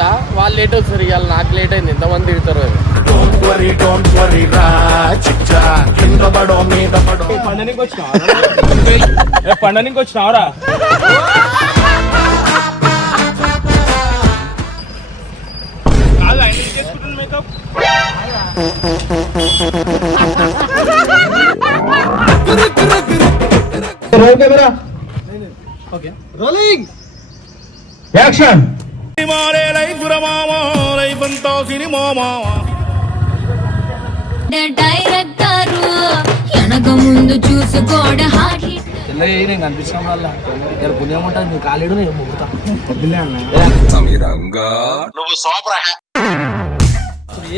పోతా, వాళ్ళు లేట్ వస్తారు. ఇవాళ నాకు లేట్ అయింది. ఎంతమంది తిడతారు. పండనికి వచ్చినావరా? Rolling action. డైరెక్టర్ ఎనక ముందు చూసుకోడ హార్ట్ నేను కనిపించడం వల్ల పుణ్యం ఉంటుంది. నువ్వు కాలేడు నేను మొగుతా.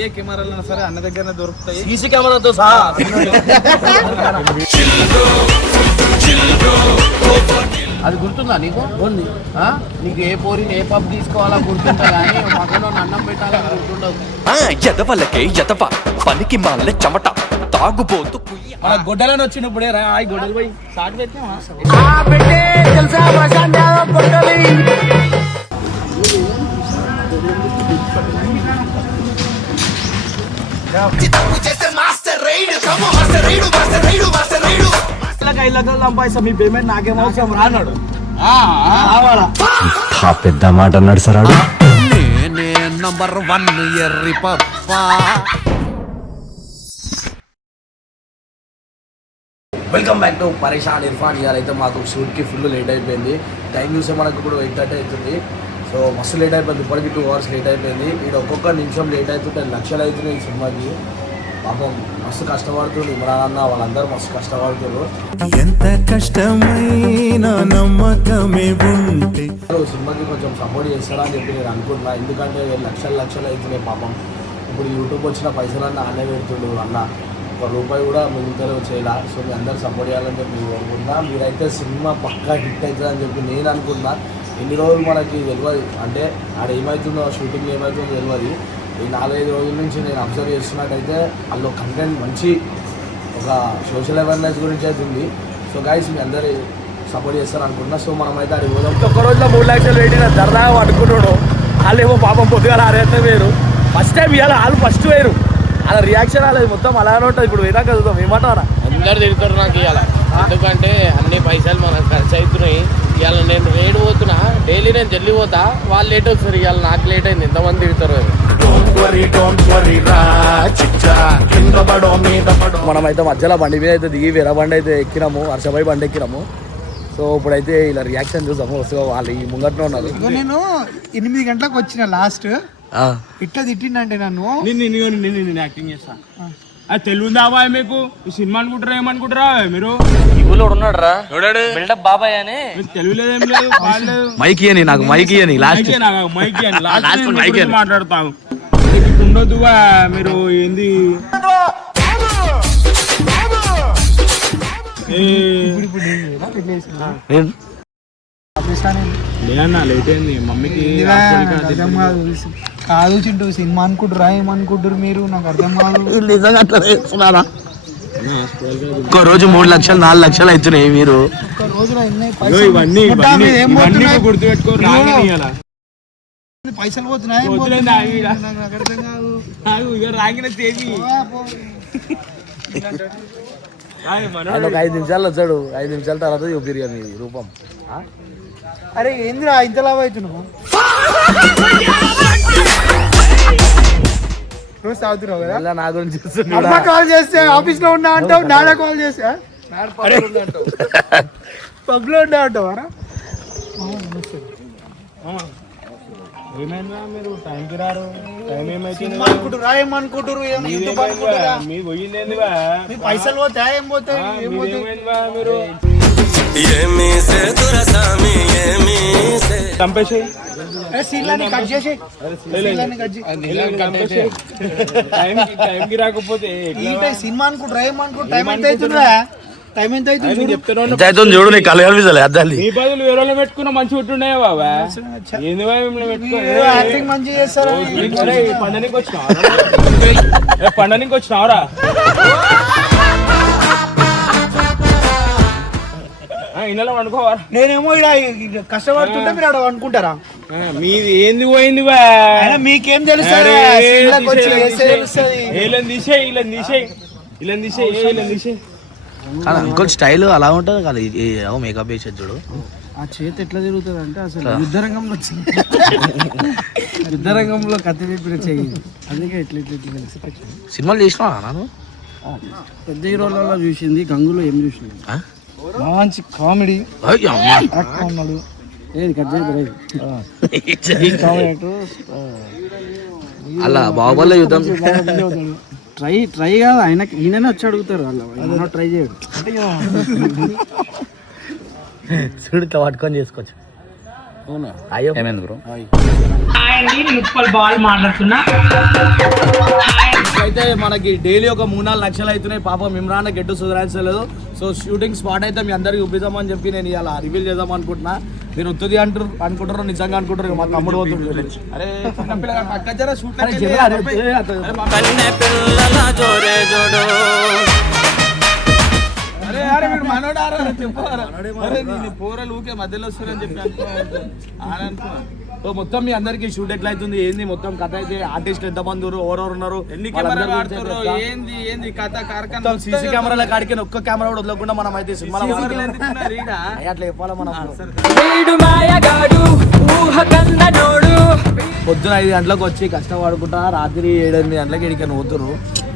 ఏ కెమెరాలైనా సరే అన్న దగ్గర దొరుకుతాయి, సీసీ కెమెరాతో సహా. అది గుర్తుందా నీకు? ఉంది. నీకు ఏ పోరిని ఏ పబ్ తీసుకోవాలా గుర్తుంటా, కానీ మగలో అన్నం పెట్టాలని గుర్తుండదు. ఎదవలకే ఎదవ పనికి మాల చెమట తాగుబోతు మన గొడ్డలని వచ్చినప్పుడే రాయి గొడ్డలు పోయి సాటి పెట్టినా మీ పేమెంట్ నాకేం అవసరం రాన్నాడు. పెద్ద మాట అన్నాడు సార్. నంబర్ 1 ఎర్రి పప్పా. వెల్కమ్ బ్యాక్ టు పరేషాన్ ఇర్ఫాన్. ఇవాళ అయితే మాకు షూట్కి ఫుల్ లేట్ అయిపోయింది. టైం చూస్తే మనకు ఇప్పుడు 8:30 అవుతుంది. సో మస్తు లేట్ అయిపోయింది. ఇప్పటికి 2 hours లేట్ అయిపోయింది. ఇక్కడ ఒక్కొక్క నిమిషం లేట్ అవుతుంటే లక్షలు అవుతున్నాయి ఈ సినిమాకి. పాపం మస్తు కష్టపడుతుంది ఇమ్రాన్ అన్న, వాళ్ళందరూ మస్తు కష్టపడుతున్నారు. ఎంత కష్టమైన నమ్మకమే ఉంటే సినిమాకి కొంచెం సపోర్ట్ చేస్తారా అని చెప్పి నేను అనుకుంటున్నా. ఎందుకంటే లక్షలు అవుతున్నాయి పాపం. ఇప్పుడు యూట్యూబ్ వచ్చిన పైసలన్నీ ఆనే పెడుతుండు అన్న. ₹1 కూడా మిగతాలో చేయాల. సో మీ అందరూ సపోర్ట్ చేయాలని చెప్పి నేను అనుకుంటున్నా. మీరైతే సినిమా పక్కా హిట్ అవుతుంది అని చెప్పి నేను అనుకుంటున్నా. ఎన్ని రోజులు మనకి తెలియదు, అంటే ఆడ ఏమవుతుందో షూటింగ్ ఏమవుతుందో తెలియదు. ఈ 4-5 రోజుల నుంచి నేను అబ్జర్వ్ చేస్తున్నట్టయితే అందులో కంటెంట్ మంచి ఒక సోషల్ అవేర్నెస్ గురించి అయితే ఉంది. సో గైస్ మీ అందరూ సపోర్ట్ చేస్తారు అనుకుంటున్నా. సో మనమైతే అది పోదాం. ఒక్క రోజులో 3 లక్షలు రేటింగ్ సరదాగా అనుకుంటున్నాడు. వాళ్ళు ఏమో పాపం పొద్దుగా ఆరైతే వేరు. ఫస్ట్ టైం ఇవాళ వాళ్ళు ఫస్ట్ వేరు. అలా రియాక్షన్ అలా మొత్తం అలానే ఉంటుంది. ఇప్పుడు వినా కలుగుతాం ఏమంటారా? అందరు తిడతారు నాకు ఇవాళ. ఎందుకంటే అన్ని పైసలు మనకు ఖర్చు అవుతున్నాయి. ఇవాళ నేను రేటు పోతున్నా, డైలీ నేను జల్లి పోతా, వాళ్ళు లేట్ వస్తారు. ఇవాళ నాకు లేట్ అయింది. ఎంతమంది తిడతారు. మనమైతే మధ్యలో బండి మీద అయితే దిగి వేరే బండి అయితే ఎక్కినాము, హర్షభాయ్ బండి ఎక్కినాము. సో ఇప్పుడైతే ఇలా రియాక్షన్ చూసాము. సో వాళ్ళు ఈ ముంగట్లో ఉన్నారు. నేను 8 గంటలకు వచ్చిన లాస్ట్ ఇట్లా తిట్టిండంటే నన్ను నేను యాక్టింగ్ చేస్తా. అది తెలుగుందా బాయ్ మీకు? ఈ సినిమా అనుకుంటారా ఏమనుకుంటారా మీరు? ఉన్నాడు రా బిల్డప్ బాబాయ్ అని. తెలుగులేదేం లేదు, మైక్ ఇయని నాకు మైక్ ఇయని లాస్ట్ మాట్లాడతాం. ఉండొద్దు మీరు. ఏంది లేదన్నా లేట్ అయింది మమ్మీకి. కాదు చింటూ, సినిమా అనుకుంటారా ఏమనుకుంటారు మీరు? నాకు అర్థం కాదు. నిజంగా అట్లా చేస్తున్నారా? ఒక్క రోజు 3 లక్షలు 4 లక్షలు అవుతున్నాయి. మీరు ఒక్క రోజులో ఇవన్నీ గుర్తుపెట్టుకో. పైసలు పోతున్నాయి. రాగిన చేసి 5 నిమిషాలు వచ్చాడు. 5 నిమిషాల తర్వాత చూపిరు మీ రూపం. అరే ఏందిరా ఇంత లాభ అవుతున్నావు? రోజు తాగుతున్నావు కదా. నా గురించి అమ్మ కాల్ చేస్తే ఆఫీస్ లో ఉన్నా అంటావు, నాన్న కాల్ చేస్తే పబ్ లో ఉన్నా అంటావారా? ఏమైందా మీరు టైంకి రారు? టైం ఏమైతుంది? ఏమనుకుంటారు? మీరు పోయింది పైసలు పోతా ఏం పోతాయి? మీరు చంపేసి కట్ చేసి టైంకి రాకపోతే సినిమా అనుకుంటారా ఏమనుకుంటా? టైం ఎంత అవుతుందా? టైం ఎంత అవుతుంది చెప్తాను చూడు నీ కళ్ళు కనిపిస్తలే అద్దాలి. మీ బదులు వేరే పెట్టుకున్న మంచి ఉంటుండే బాబా. ఏంది యాక్టింగ్ మంచిగా చేస్తారా? పండనికి వచ్చినావరా? పండనికి వచ్చినావరా? ఇళ్ళలో వండుకోవాలా? నేనేమో ఇక్కడ కష్టపడుతుంటే మీరు అక్కడ అనుకుంటారా? మీది ఏంది పోయింది బా? అయినా మీకేం తెలుసు అరే, సినిమాకి వచ్చి వేస్తే తెలుస్తుంది. వీళ్ళని తీసేయ్, వీళ్ళని తీసేయ్, వీళ్ళని తీసేయ్, వీళ్ళని తీసేయ్. కాదు అంకుల్ స్టైల్ అలా ఉంటుంది కదా మేకప్ వేసేది చూడు. ఆ చేతి ఎట్లా తిరుగుతుంది అంటే అసలు యుద్ధరంగంలో యుద్ధరంగంలో కత్తి తిప్పిన చెయ్యి, అందుకే ఎట్లా సినిమాలు చేసినా నాను పెద్ద హీరోలలో చూసింది. గంగులో ఏం చూసింది? ఆ? మంచి కామెడీ అయ్య అమ్మ. యాక్టర్ ఉన్నాడు. ఏది కట్ చేయలేదు అలా బాహుబలి యుద్ధం ట్రై కాదు ఆయనకి, ఈయననే వచ్చి అడుగుతారు వాళ్ళు, ట్రై చేయడు. చూడు ఇట్లా పట్టుకొని చేసుకోవచ్చు. అయ్యో ఏమైంది బ్రో? అయితే మనకి డైలీ ఒక 3-4 లక్షలు అవుతున్నాయి. పాపం ఇమ్రాన్ గెట్టు సుధరాల్సలేదు. సో షూటింగ్ స్పాట్ అయితే మీ అందరికి చూపిద్దామని చెప్పి నేను ఇలా రివీల్ చేద్దాం అనుకుంటున్నా. మీరు వస్తుంది అనుకుంటారు, నిజంగా అనుకుంటారు. మా తమ్ముడు పోతుంది. అరే చిన్న పిల్లగా పక్క జర షూట్ అరే అరే మీరు మనోడారా చెప్పారా? అరే నేను పోరలు ఊకే మధ్యలో వస్తారని చెప్పి అనుకున్నా. సో మొత్తం మీ అందరికి షూట్ ఎట్లా అవుతుంది, ఏంది మొత్తం కథ అయితే, ఆర్టిస్టులు ఎంతమంది ఎవరెవరు ఉన్నారు, ఎన్ని కెమెరాలు వాడుతారు, ఏంది ఏంది కథ కార్ఖానా సీసీ కెమెరాల కాడికి ఒక్క కెమెరా కూడా వదలకుండా మనం అయితే సినిమాలో అట్లా చెప్పాలా మనం. పొద్దున 5 గంటలకు వచ్చి కష్టపడుకుంటా రాత్రి 7-8 గంటలకి ఇక్కడికి పోతురు.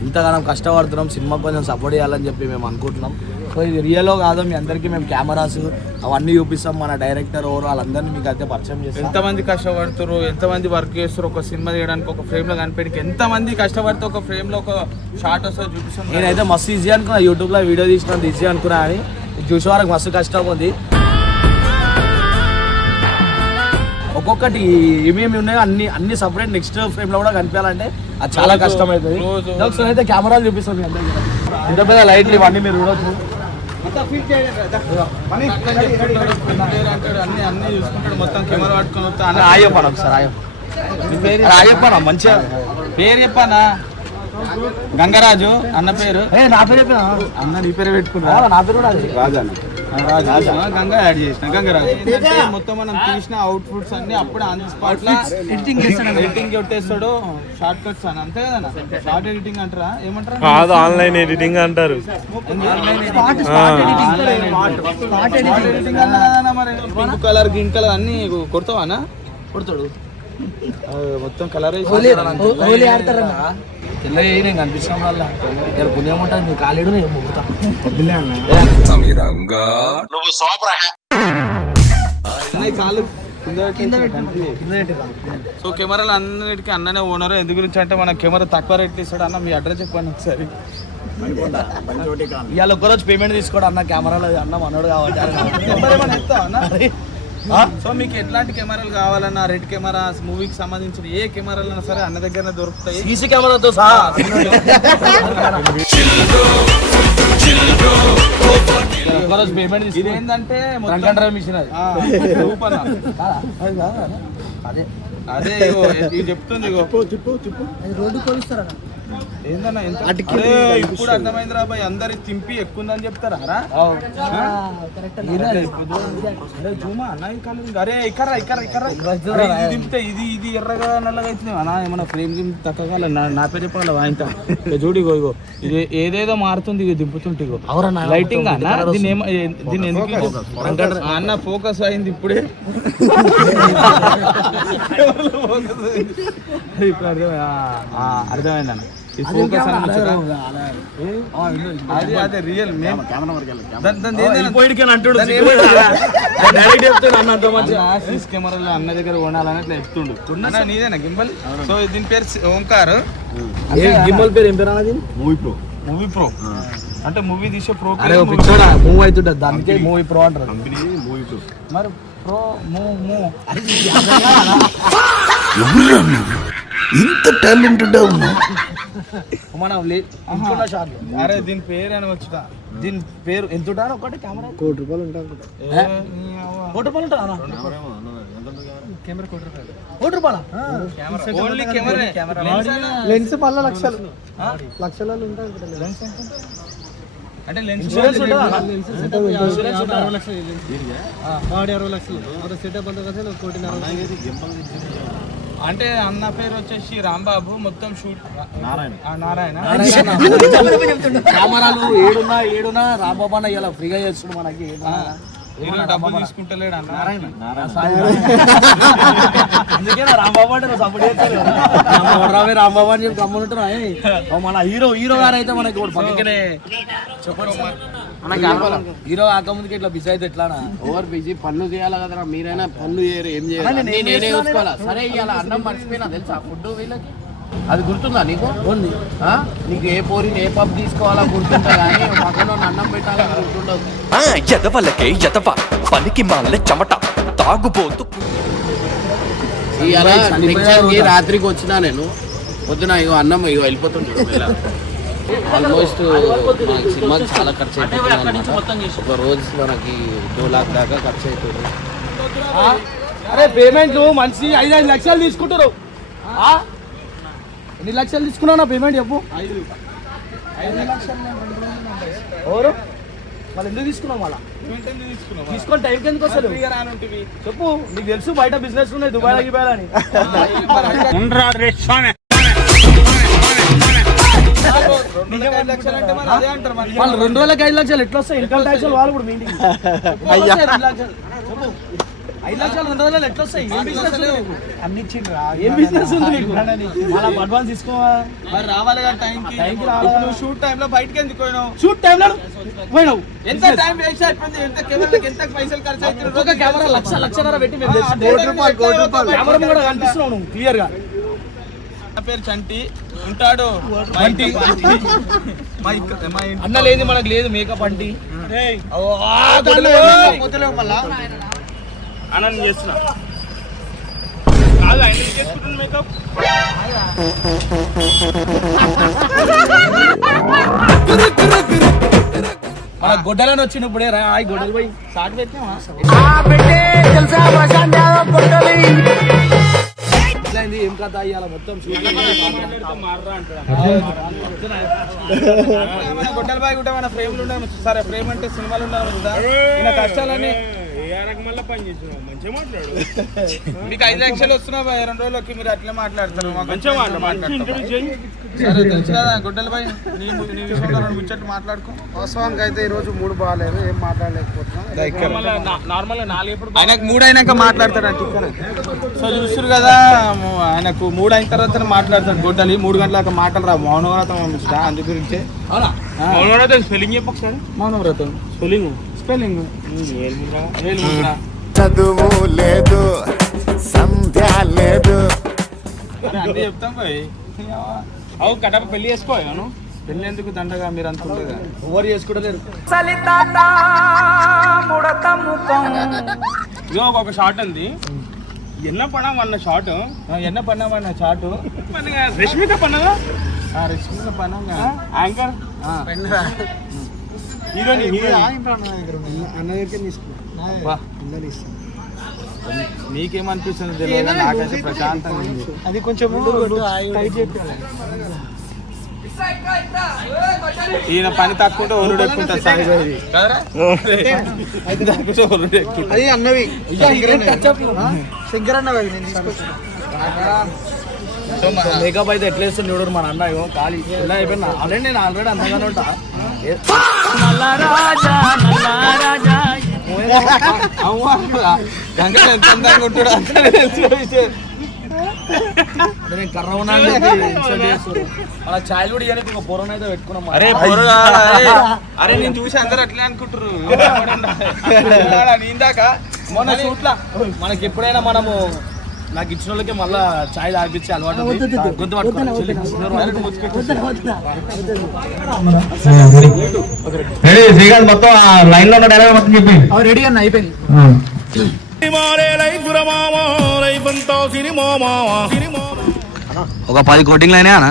ఇంతగానం కష్టపడుతున్నాం, సినిమా కొంచెం సపోర్ట్ చేయాలని చెప్పి మేము అనుకుంటున్నాం. సో ఇది రియల్లో కాదు, మీ అందరికీ మేము కెమెరాస్ అవన్నీ చూపిస్తాం. మన డైరెక్టర్ ఎవరు వాళ్ళందరినీ మీకు అయితే పరిచయం చేస్తాం. ఎంతమంది కష్టపడుతారు, ఎంతమంది వర్క్ చేస్తారు ఒక సినిమా తీయడానికి, ఒక ఫ్రేమ్ లో కనిపెట్టి ఎంతమంది కష్టపడితే ఒక ఫ్రేమ్ లో ఒక షార్ట్ వస్తుంది చూపిస్తాం. నేనైతే మస్తు ఈజీ అనుకున్నా, యూట్యూబ్లో వీడియో తీసినంత ఈజీ అనుకున్నా అని. చూసే వరకు మస్తు కష్టం ఉంది. ఒక్కొక్కటి ఏమేమి ఉన్నాయో అన్ని సపరేట్ నెక్స్ట్ ఫ్రేమ్ లో కూడా కనిపించాలంటే అది చాలా కష్టం అవుతుంది. ఒకసారి అయితే కెమెరాలు చూపిస్తాం మీ అందరికీ. ఇంత పెద్ద లైట్లు ఇవన్నీ మీరు చూడొచ్చు. అన్ని చూసుకుంటాడు, మొత్తం కెమెరా పట్టుకొని వస్తా. ఆయప్పన ఒకసారి ఆయప్పన మంచిగా పేరు చెప్పానా? గంగరాజు అన్న పేరు. నా పేరు చెప్పిన అన్న నీ పేరు పెట్టుకున్నా. నా పేరు కూడా గంగా యాడ్ చేసిన గంగరాజు. ఏంటంటే మొత్తం మనం తీసిన అవుట్ ఫుట్స్ అన్ని అప్పుడు ఆన్ ది స్పాట్ లా ఎడిటింగ్ కొట్టేస్తాడు. షార్ట్ కట్స్ అని అంతే కదా, షార్ట్ ఎడిటింగ్ అంటారా ఏమంటారా? కాదు, ఆన్లైన్ ఎడిటింగ్ అంటారు. పింక్ కలర్ గ్రీన్ కలర్ అన్ని కొడతావానా? కొడతాడు మొత్తం కలర్ తెల్లగా నేను కనిపిస్తాం వల్ల ఇక్కడ పుణ్యం ఉంటుంది. నువ్వు కాలేడు నేను మొక్కుతా. కాలు సో కెమెరాలు అన్నిటికీ అన్ననే ఓనర్. ఎందు గురించి అంటే మన కెమెరా తక్కువ రేట్లు ఇస్తాడు. అన్న మీ అడ్రస్ చెప్పండి ఒకసారి. ఇవాళ ఒక్కరోజు పేమెంట్ తీసుకోడు అన్న కెమెరాలో. అన్న మనోడు కాబట్టి సో మీకు ఎట్లాంటి కెమెరాలు కావాలన్నా, రెడ్ కెమెరాస్, మూవీకి సంబంధించిన ఏ కెమెరాలైనా సరే అన్న దగ్గర దొరుకుతాయి. సీసీ కెమెరాతో సహా ఒక్కరోజు పేమెంట్ ఇది ఏంటంటే మిషన్ అది. అదే ఇది చెప్తుంది. రోడ్డు పోలిస్తారా? ఏందన్నా ఎంత ఇప్పుడు అర్థమైంది రా బాయ్, అందరి తింపి ఎక్కువ ఉందని చెప్తారా? అరే ఇక్కడ దింపితే ఇది ఎర్రగా నల్లగా అవుతుంది అన్నా. ఏమన్నా ఫ్రేమ్ తక్కువ నా పేరు చెప్పాలి వాయింతా. చూడు ఇగో ఇది ఏదేదో మారుతుంది, ఇగో దింపుతుంటే ఇగో లైటింగ్ అన్న. దీన్ని ఎందుకు అన్న ఫోకస్ అయింది ఇప్పుడే. ఇప్పుడు అర్థమైందన్న అదే రియల్ కెమెరాలో అన్న దగ్గర కొనాలని అట్లా చెప్తుండు. నీదేనా గింబల్? సో దీని పేరు ఓంకార్. గిమ్మల్ పేరు ఏం పేరు అన్నది? మూవీ ప్రో అంటే మూవీ తీసే ప్రో. మూవ్ అవుతుంటది దానికి మూవీ ప్రో అంటారు. మరి ప్రో ఇంత టాలెంటెడ్ మనం అరే దీని పేరు అని వచ్చుతా. దీని పేరు ఎంత ఉంటారు? ఒకటి కెమెరా ₹1 కోటి ఉంటాను. ₹1 ఉంటా కెమెరా ₹1 ఓన్లీ కెమెరా. లెన్స్ మళ్ళీ లక్షలలో ఉంటాయి. అంటే లెన్స్ ఇన్సూరెన్స్ ఉంటుందా అన్న? అంటే అన్న పేరు వచ్చేసి రాంబాబు, మొత్తం షూట్ నారాయణ. కెమెరాలు ఏడున్నా రాంబాబు అన్న ఇలా ఫ్రీగా చేస్తుండు మనకి. హీరో డబ్బులు తీసుకుంటలేడు అన్న. అందుకే రాంబాబు అంటే సపోర్ట్ చేస్తాడు. రాంబాబు అని చెప్పి గమ్ముంటున్నా. మన హీరో గారు అయితే మనకి పక్కనే చెప్పండి. హీరో ఆకముందుకి ఇట్లా బిజీ అయితే ఎట్లానా? ఓవర్ బిజీ పనులు చేయాలి కదరా, మీరైనా పనులు చేయరు, ఏం చేయాలి, నేనే చూసుకోవాలా. సరే ఇవాళ అన్నం మర్చిపోయినా తెలుసా, ఫుడ్ వీళ్ళకి అది గుర్తుందా నీకు? ఉంది. నీకు ఏ పోరిని ఏ పప్పు తీసుకోవాలా గుర్తుంటా, కానీ పక్కన అన్నం పెట్టాలని గుర్తుండదు. ఎదవలకే ఎదవ పనికి మాలే చెమట తాగుబోతు. ఇవాళ రాత్రికి వచ్చినా నేను, పొద్దున ఇగో అన్నం ఇగో వెళ్ళిపోతుండే. ఆల్మోస్ట్ మనకి సినిమాకి చాలా ఖర్చు అవుతుంది అనమాట. ఒక రోజు మనకి 2 लाख దాకా ఖర్చు అవుతుంది. అరే పేమెంట్లు మనిషి 5 లక్షలు తీసుకుంటారు. ఎన్ని లక్షలు తీసుకున్నావు నా పేమెంట్ చెప్పు? 5 లక్షలు. ఎవరు మళ్ళీ ఎందుకు తీసుకున్నావు? మళ్ళీ తీసుకొని టైంకి ఎందుకు వస్తారు చెప్పు. నీకు తెలుసు బయట బిజినెస్ ఉన్నాయి దుబాయ్ గిబాయ్ అని. వాళ్ళు 2 రోజులకి 5 లక్షలు ఎట్లా వస్తాయి? ఇన్కమ్ ట్యాక్స్ వాళ్ళు కూడా మీ ఇంటికి 5 లక్షలు. 5 లక్షలు 2 రోజులు ఎట్లా వస్తాయి? ఏం బిజినెస్ అన్ని ఇచ్చిండ్రా? ఏం బిజినెస్ ఉంది నీకు? మళ్ళీ అడ్వాన్స్ తీసుకోవా? రావాలి కదా టైంకి. నువ్వు షూట్ టైంలో బయటకి ఎందుకు పోయినావు? షూట్ టైంలో పోయినావు. ఎంత టైం వేస్ట్ అయిపోయింది, ఎంత కెమెరాకి ఎంత పైసలు ఖర్చు అవుతుంది. ఒక కెమెరా లక్షన్నర పెట్టి మేము కెమెరా కూడా కనిపిస్తున్నావు నువ్వు క్లియర్ గా. నా పేరు చంటి, ఉంటాడు అన్న లేదు మనకు లేదు మేకప్ అంటీ. అన్న చేస్తున్నా మేకప్. మన గొడ్డలని వచ్చినప్పుడే రా గొడ్డలు పోయి సాటి పెట్టినా ఏం కథ అయ్యాల మొత్తం గొడ్డల బాయ్ కూడా మన ఫ్రేమ్లు ఉండాలి. సరే ఫ్రేమ్ అంటే సినిమాలు ఉండాలి. కష్టాలని మళ్ళీ పని చేస్తున్నావు, మంచిగా మాట్లాడు. మీకు 5 లక్షలు వస్తున్నావు 2 రోజులకి, మీరు అట్లే మాట్లాడతారు. మంచిగా మాట్లాడు. సరే తెలుసు కదా గొడ్డల బాయ్, నీ విషయంలో 2 ముచ్చట్లు మాట్లాడుకో. వాస్తవానికి అయితే ఈ రోజు మూడు బాగాలేదు, ఏం మాట్లాడలేకపోతున్నాం. నార్మల్ 4 ఎప్పుడు ఆయనకు 3 అయినాక మాట్లాడతాడు అంటే ఇక్కడ. సో చూస్తారు కదా, ఆయనకు 3 అయిన తర్వాత మాట్లాడతాడు గొడ్డలి. 3 గంటల మాటలు రా. మౌనవ్రతం అందు గురించే. అవునా? మౌనవ్రతం స్పెల్లింగ్ చెప్పు ఒకసారి. మౌనవ్రతం స్పెల్లింగ్ చదువు లేదు సంధ్య లేదు. అన్నీ చెప్తాం పోయి. అవు కడప పెళ్లి చేసుకోను. పెళ్ళి ఎందుకు దండగా మీరు అనుకుంటుందా? ఎవరు చేసుకుంటలేరు. ఇదో ఒక షార్ట్ ఉంది, ఎన్న పడం అన్న షార్ట్. ఎన్న పన్నామన్న చాటు రష్మిక పన్నదా? రష్మిక పనంగా యాంకర్ హీరోని అన్న దగ్గర తీసుకున్నా నీకేమనిపిస్తుంది తెలియదు, నాకైతే ప్రశాంతంగా ఉంది. అది కొంచెం టైట్ చెప్పాలి. ఈయన పని తక్కువ ఒరుడు ఎక్కుంటారు సాయి అది అన్నవి శంకరన్న నేను తీసుకొచ్చిన. మేకప్ అయితే ఎట్లా వేస్తుంది చూడరు మన అన్న. ఖాళీ ఎలా అయిపోయినా ఆల్రెడీ నేను అందంగానే ఉంటా. గంగ ఎంత అందంగా ఉంటాడు అంతా తెలిసిన విషయం. నేను కర్ర ఉన్నా మన చాయ్ కూడా ఇవ్వడానికి ఒక పొరను అయితే పెట్టుకున్నాం. అరే అరే నేను చూసి అందరు అట్లే అనుకుంటారు. ఇందాక మొన్న షూట్లా మనకి ఎప్పుడైనా మనము నాకు ఇచ్చిన వాళ్ళకి మళ్ళా చాయ్ తాగిపించి అలవాటు గొంతు శ్రీకాంత్ మొత్తం లైన్ లో ఉన్న డైలాగ్ మొత్తం చెప్పి రెడీ అన్న అయిపోయింది. ఒక 10 కోటింగ్లు అయినా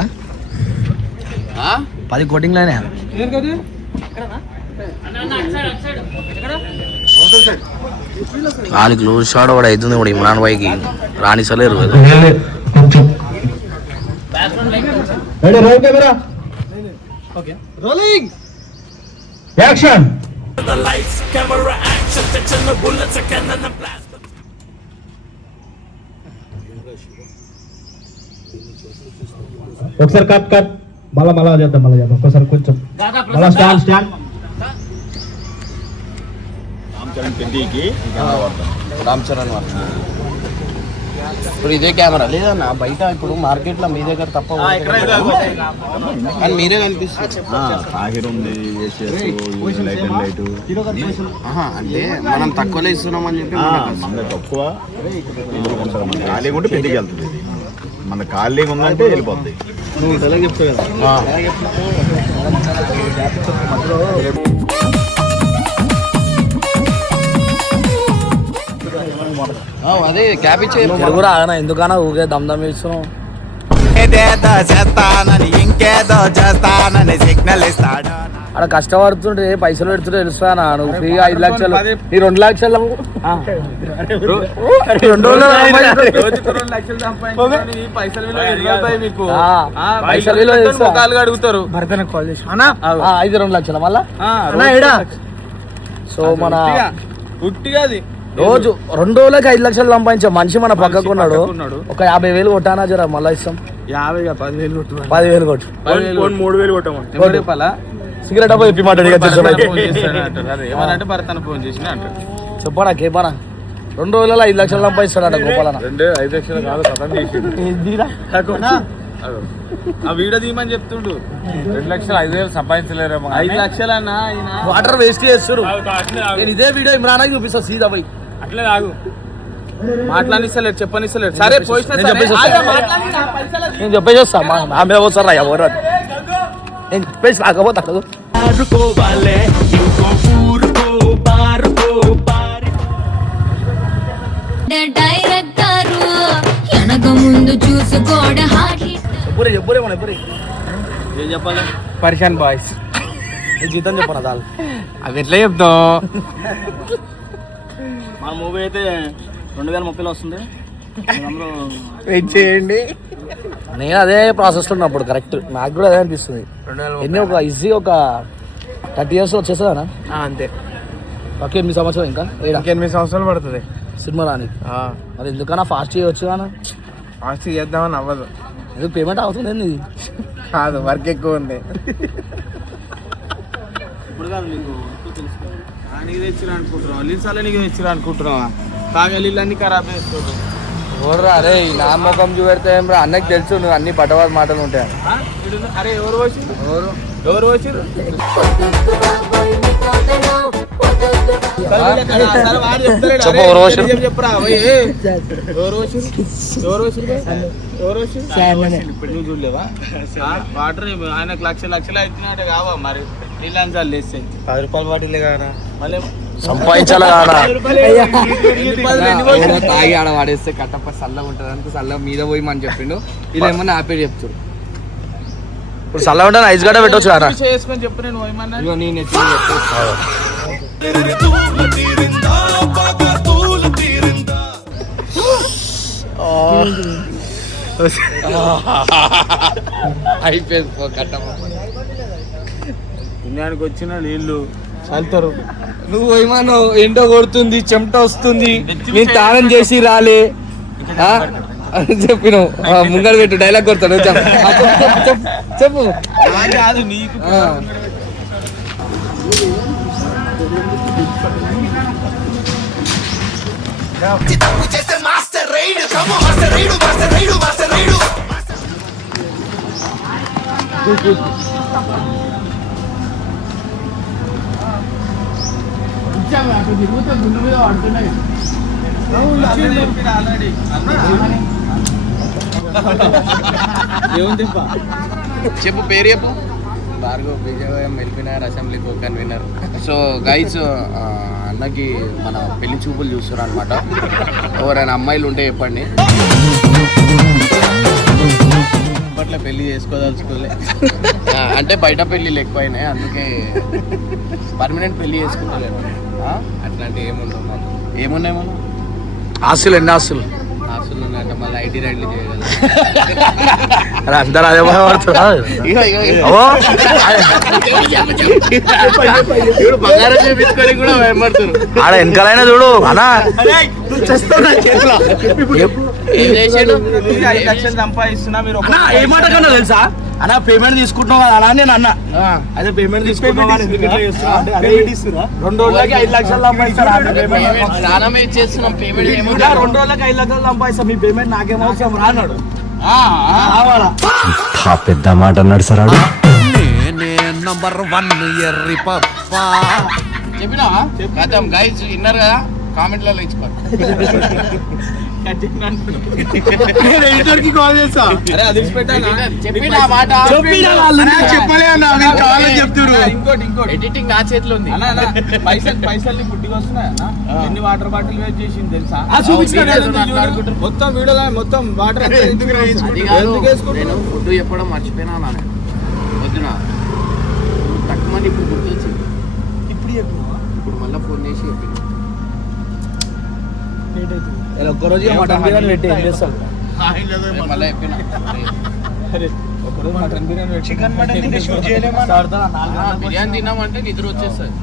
10 కోటింగ్లు అయినా నాలుగు క్లోజ్ షాట్ కూడా అవుతుంది కూడా ఇమ్రాన్ భాయ్కి రాణిసలేరు కదా. యాక్షన్. ఒకసారి కట్ కట్ మళ్ళా చేద్దాం ఒకసారి కొంచెం మళ్ళా స్టాండ్ రామ్ చరణ్ వారు ఇప్పుడు ఇదే కెమెరా లేదన్నా బయట ఇప్పుడు మార్కెట్ లో మీ దగ్గర తప్ప కానీ మీరే కనిపిస్తుంది. అంటే మనం తక్కువలో ఇస్తున్నాం అని చెప్పి తక్కువ ఖాళీగా ఉంటే పెళ్లికి వెళ్తుంది. మన ఖాళీగా ఉందంటే వెళ్ళిపోద్ది. నువ్వు తెలగా చెప్తావు కదా. అదే క్యాబ్ ఇచ్చే కూడా ఆగనా ఎందుకన్నా ఊగే దమ్ ఇస్తున్నావు. ఏదేదో చేస్తానని ఇంకేదో చేస్తానని సిగ్నల్ ఇస్తాడు. అక్కడ కష్టపడుతుంటే పైసలు పెడుతుంటే తెలుస్తానా నువ్వు ఫ్రీగా 5 లక్షలు నీ 2 లక్షలు 2 పైసలు విలువ అడుగుతారు. భరతనకు కాల్ చేసి ఐదు 2 లక్షలు మళ్ళా. సో మన పుట్టిగా అది రోజు 2 రోజులకి 5 లక్షలు సంపాదించే మనిషి మన పక్కకు ఉన్నాడు. ఒక 50,000 కొట్టానా జర మళ్ళా ఇస్తాం. 10,000 కొట్టు 10,000 కొట్టు 3,000 కొట్టమా చెప్పాలా. సిగరెట్ అబ్బా చెప్పి మాట్లాడి ఏమనంటే భరతన ఫోన్ చేసిన అంటాడు. చెప్పనా కేపానా 2 రోజులలో 5 లక్షలు సంపాదిస్తాడట గోపాలన్న. 5 లక్షలు కాదు కథం ఆ వీడియో తీయమని చెప్తుండు. 2 లక్షలు 5,000 సంపాదించలేరేమో. 5 లక్షలన్నా వాటర్ వేస్ట్ చేస్తారు. నేను ఇదే వీడియో ఇమ్రానాకి చూపిస్తా సీదా పోయి. అట్లే రాగు మాట్లాడిస్తలేడు చెప్పనిస్తలేడు. సరే నేను చెప్పేసి వస్తా నా మీద పోతారా ఎవరు నేను చెప్పేసి రాకపోతాడు. డైరెక్టరు వెనక ముందు చూసుకోడ హార్ట్ ఎప్పుడే మన ఎప్పుడే ఏం చెప్పాలి. పరిశాన్ బాయ్స్ నేను జీతం చెప్పను దాల్ అవి ఎట్లా చెప్తావు. మన మూవీ అయితే 2030లో వస్తుంది. వెయిట్ చేయండి. నేను అదే ప్రాసెస్లో ఉన్నప్పుడు కరెక్ట్ నాకు కూడా అదే అనిపిస్తుంది. ఎన్ని ఒక ఈజీ ఒక 30 years వచ్చేస్తుందా అంతే. ఒక 8 సంవత్సరాలు ఇంకా 8 సంవత్సరాలు పడుతుంది సినిమా రానికి. మరి ఎందుకన్నా ఫాస్ట్ చేయవచ్చు కానీ ఫాస్ట్ చేద్దామని అవ్వదు. ఎందుకు పేమెంట్ అవుతుంది ఏంది కాదు వర్క్ ఎక్కువ ఉంది. ఇప్పుడు కాదు నీకు నీకు తెచ్చిరా అనుకుంటున్నావా లీసాలే నీకు తెచ్చిరా అనుకుంటున్నావా. తాగలీళ్ళన్నీ ఖరాబ్ చేసుకోరు. ఓర్రా అరే నా ముఖం చూపెడితే ఏం రా అన్నకి తెలుసు నువ్వు అన్ని పట్టవారి మాటలు ఉంటాయి. అరే ఎవరు వచ్చింది ఎవరు వచ్చిర్రు. చెప్పు ఎవరు వచ్చిర్రు? చెప్పురా ఎవరు వచ్చిర్రు నువ్వు చూడలేవా. వాటర్ ఆయనకు లక్షలు అవుతున్నాడు కావా మరి నీళ్ళంచాలు లేస్తాయి. 10 రూపాయల బాటిలే కదా మళ్ళీ సంపాదించాలి కదా తాగి ఆడ వాడేస్తే కట్టప్ప చల్లగా ఉంటుంది అంత చల్లగా మీద పోయి మనం చెప్పిండు. ఇలా ఏమన్నా ఆపే చెప్తాడు. ఇప్పుడు చల్లగా ఉంటాను ఐస్ గడ్డ పెట్టవచ్చు కదా చేసుకొని చెప్పు. నేను ఏమన్నా ఇగో నేను ఎత్తి చెప్తాను. అయిపోయింది కట్టప్ప. పుణ్యానికి వచ్చిన నీళ్ళు చల్లుతారు. నువ్వు ఏమన్నా ఎండ కొడుతుంది చెమట వస్తుంది నేను తానం చేసి రాలే చెప్పినావు. ముంగడ పెట్టు డైలాగ్ కొడతాడు. చెప్పు కాదు నీకు చెప్పు పేరు చెప్పు. Bhargav Vijay LB Nagar assembly convener. So guys అన్నకి మన పెళ్లి చూపులు చూస్తారు అనమాట. ఎవరైనా అమ్మాయిలు ఉంటే చెప్పండి. అప్పట్లో పెళ్లి చేసుకోదలుచుకోలే అంటే బయట పెళ్ళిళ్ళు ఎక్కువైనాయి అందుకే పర్మనెంట్ పెళ్లి చేసుకుంటలేను. అట్లాంటి ఏముండవు మాకు. ఏమున్నాయి మనం ఆస్తులు ఎన్ని ఆస్తులు ఆస్తులు భయపడుతున్నాను అంటే మళ్ళీ ఐటీ రైడ్లు చేయగలరు. అందరూ అదే భయపడుతున్నారు. ఇప్పుడు బంగారం చేపించుకొని కూడా భయపడుతున్నారు. ఆడ వెనకాలైనా చూడు అన్నా ఏం చేసాడు? 5 లక్షలు సంపాదిస్తున్నా మీరు అన్నా ఏ మాట కన్నా తెలుసా అన్న పేమెంట్ తీసుకుంటున్నావు కదా అలా నేను అన్న అదే పేమెంట్ తీసుకుంటున్నావు కదా, ఎందుకు ఇట్లా చేస్తున్నావు అంటే, అరే 2 రోజులకి 5 లక్షలు సంపాదిస్తారా అన్న పేమెంట్ ప్రాణమే ఇచ్చేస్తున్నాం పేమెంట్ ఏమో 2 రోజులకి 5 లక్షలు సంపాదిస్తా మీ పేమెంట్ నాకేం అవసరం రా అన్నాడు. రావాలా పెద్ద మాట అన్నాడు సార్. నేనే నంబర్ 1 ఎర్రి పప్పా. చెప్పినా గతం గైస్ విన్నారు కదా, కామెంట్లలో ఇచ్చుకోండి. ఎడిటర్కి కాల్ చేస్తా. అరే అది పెట్టానా చెప్పిన మాట చెప్పలే అన్న, నేను కావాలని చెప్తున్నారు. ఇంకోటి ఎడిటింగ్ నా చేతిలో ఉంది. అన్న పైసలు పుట్టికి వస్తున్నాయి అన్న. ఎన్ని వాటర్ బాటిల్ వేస్ట్ చేసింది తెలుసా? మొత్తం వీడియో మొత్తం వాటర్ అది కాదు, నేను ఫుడ్ చెప్పడం మర్చిపోయినా నేను వద్దునా తక్కువ మంది ఇప్పుడు గుర్తొచ్చింది. ఇప్పుడు మళ్ళీ ఫోన్ చేసి చెప్పి ఒక్కరోజు మటన్ బిర్యానీ పెట్టి ఏం చేస్తాడు మళ్ళీ చెప్పిన ఒకరోజు మటన్ బిర్యానీ చికెన్ మటన్ తింటే షూట్ చేయలేమా? బిర్యానీ తిన్నామంటే నిద్ర వచ్చేస్తుంది.